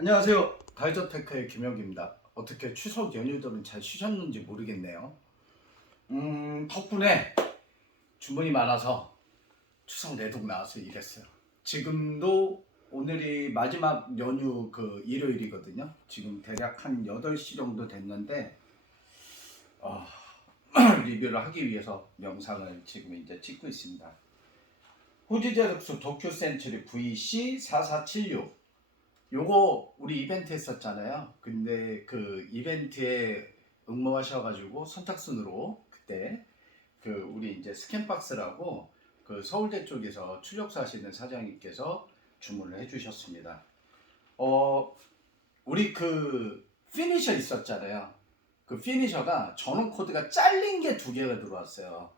안녕하세요. 다이저테크의 김혁입니다. 어떻게 추석 연휴들은 잘 쉬셨는지 모르겠네요. 음, 덕분에 주문이 많아서 추석 내독 나와서 일했어요. 지금도 오늘이 마지막 연휴 그 일요일이거든요. 지금 대략 한 8시 정도 됐는데 어, 리뷰를 하기 위해서 영상을 지금 이제 찍고 있습니다. 후지제덕수 도쿄 센츄리 VC4476 요거 우리 이벤트 했었잖아요. 근데 그 이벤트에 응모하셔가지고 선착순으로 그때 그 우리 이제 스캔박스라고 그 서울대 쪽에서 출력사 하시는 사장님께서 주문을 해주셨습니다. 어 우리 그 피니셔 있었잖아요. 그 피니셔가 전원 코드가 잘린 게 두 개가 들어왔어요.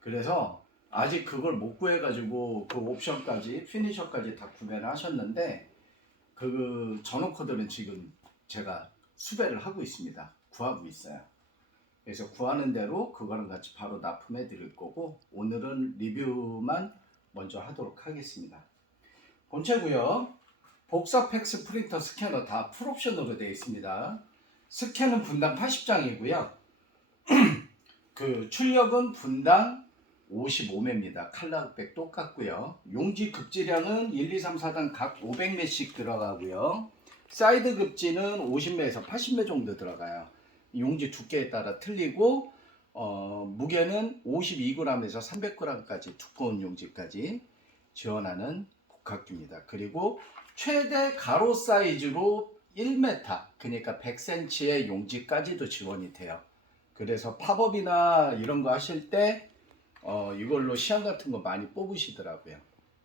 그래서 아직 그걸 못 구해가지고 그 옵션까지 피니셔까지 다 구매를 하셨는데 그 전원 코드는 지금 제가 수배를 하고 있습니다. 구하고 있어요. 그래서 구하는 대로 그거랑 같이 바로 납품해 드릴 거고 오늘은 리뷰만 먼저 하도록 하겠습니다. 본체고요. 복사 팩스 프린터 스캐너 다 풀옵션으로 되어 있습니다. 스캔은 분당 80장이고요. 그 출력은 분당 55매입니다. 칼라백 똑같고요. 용지 급지량은 1, 2, 3, 4단 각 500매씩 들어가고요. 사이드 급지는 50매에서 80매 정도 들어가요. 용지 두께에 따라 틀리고 어, 무게는 52g에서 300g까지 두꺼운 용지까지 지원하는 복합기입니다. 그리고 최대 가로 사이즈로 1m 그러니까 100cm의 용지까지도 지원이 돼요. 그래서 팝업이나 이런 거 하실 때 어, 이걸로 시험 같은 거 많이 뽑으시더라고요.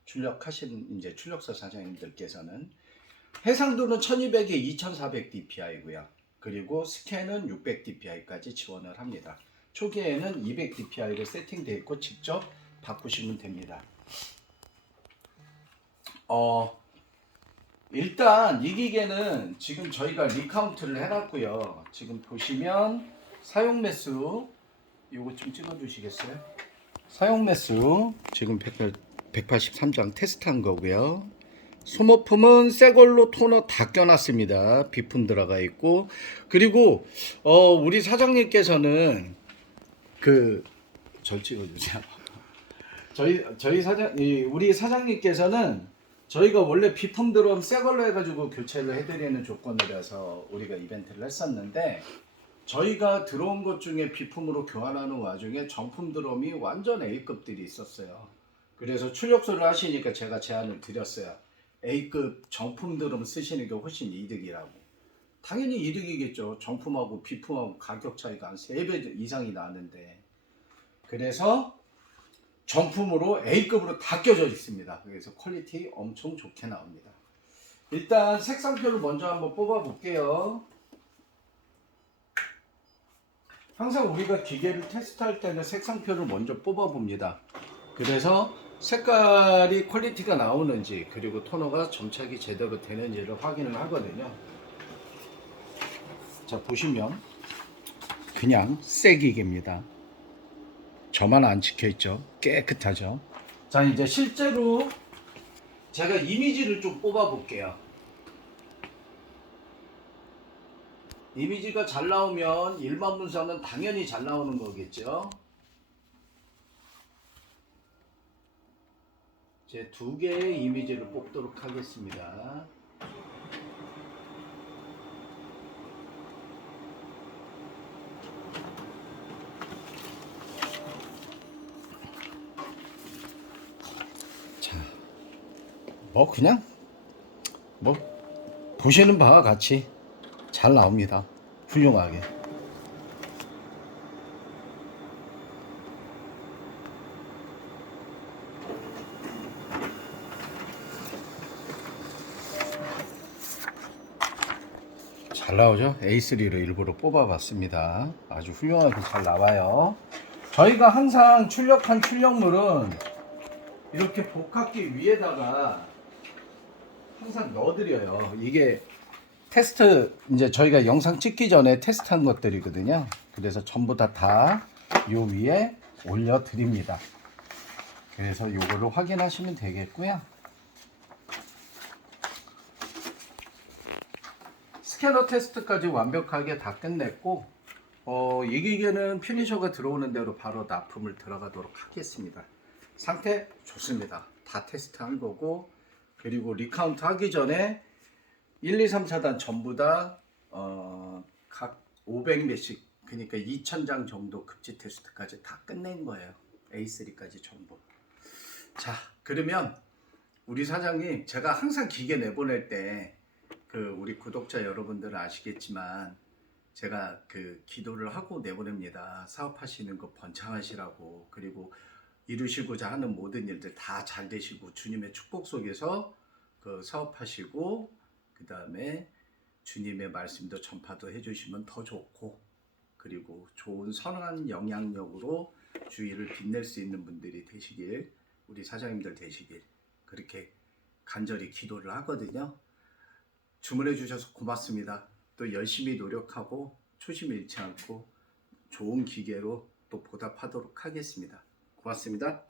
출력하신 이제 출력서 사장님들께서는 해상도는 1200에 2400 dpi고요. 그리고 스캔은 600 dpi까지 지원을 합니다. 초기에는 200 dpi로 세팅되어 있고 직접 바꾸시면 됩니다. 어, 일단 이 기계는 지금 저희가 리카운트를 해놨고요. 지금 보시면 사용 매수 이거 좀 찍어주시겠어요? 사용 매수 지금 183장 테스트한 거고요. 소모품은 새 걸로 토너 다 껴놨습니다. 비품 들어가 있고 그리고 어, 우리 사장님께서는 그 절 찍어주세요. 저희 저희 사장 이 우리 사장님께서는 저희가 원래 비품 들어오면 새 걸로 해가지고 교체를 해드리는 조건이라서 우리가 이벤트를 했었는데 저희가 들어온 것 중에 비품으로 교환하는 와중에 정품 드럼이 완전 A급들이 있었어요. 그래서 출력소를 하시니까 제가 제안을 드렸어요. A급 정품 드럼 쓰시는 게 훨씬 이득이라고. 당연히 이득이겠죠. 정품하고 비품하고 가격 차이가 한 3배 이상이 나는데. 그래서 정품으로 A급으로 다 껴져 있습니다. 그래서 퀄리티 엄청 좋게 나옵니다. 일단 색상표를 먼저 한번 뽑아 볼게요. 항상 우리가 기계를 테스트할 때는 색상표를 먼저 뽑아 봅니다. 그래서 색깔이 퀄리티가 나오는지 그리고 토너가 점착이 제대로 되는지를 확인을 하거든요. 자 보시면 그냥 새 기계입니다. 저만 안 찍혀 있죠. 깨끗하죠. 자 이제 실제로 제가 이미지를 좀 뽑아 볼게요. 이미지가 잘 나오면 일반 문서는 당연히 잘 나오는 거겠죠. 제 두 개의 이미지를 뽑도록 하겠습니다. 자, 뭐 그냥 뭐 보시는 바와 같이 잘 나옵니다. 훌륭하게. 잘 나오죠? A3로 일부러 뽑아봤습니다. 아주 훌륭하게 잘 나와요. 저희가 항상 출력한 출력물은 이렇게 복합기 위에다가 항상 넣어드려요. 이게 테스트 이제 저희가 영상 찍기 전에 테스트한 것들이거든요. 그래서 전부 다 다 요 위에 올려 드립니다. 그래서 요거를 확인하시면 되겠고요. 스캐너 테스트까지 완벽하게 다 끝냈고 어, 이 기계는 피니셔가 들어오는 대로 바로 납품을 들어가도록 하겠습니다. 상태 좋습니다. 다 테스트한 거고 그리고 리카운트 하기 전에 1, 2, 3, 4단 전부 다 어, 각 500매씩 그러니까 2000장 정도 급지 테스트까지 다 끝낸 거예요. A3까지 전부. 자, 그러면 우리 사장님 제가 항상 기계 내보낼 때 그 우리 구독자 여러분들은 아시겠지만 제가 그 기도를 하고 내보냅니다. 사업하시는 거 번창하시라고 그리고 이루시고자 하는 모든 일들 다 잘 되시고 주님의 축복 속에서 그 사업하시고 그 다음에 주님의 말씀도 전파도 해주시면 더 좋고 그리고 좋은 선한 영향력으로 주위를 빛낼 수 있는 분들이 되시길 우리 사장님들 되시길 그렇게 간절히 기도를 하거든요. 주문해 주셔서 고맙습니다. 또 열심히 노력하고 초심 잃지 않고 좋은 기계로 또 보답하도록 하겠습니다. 고맙습니다.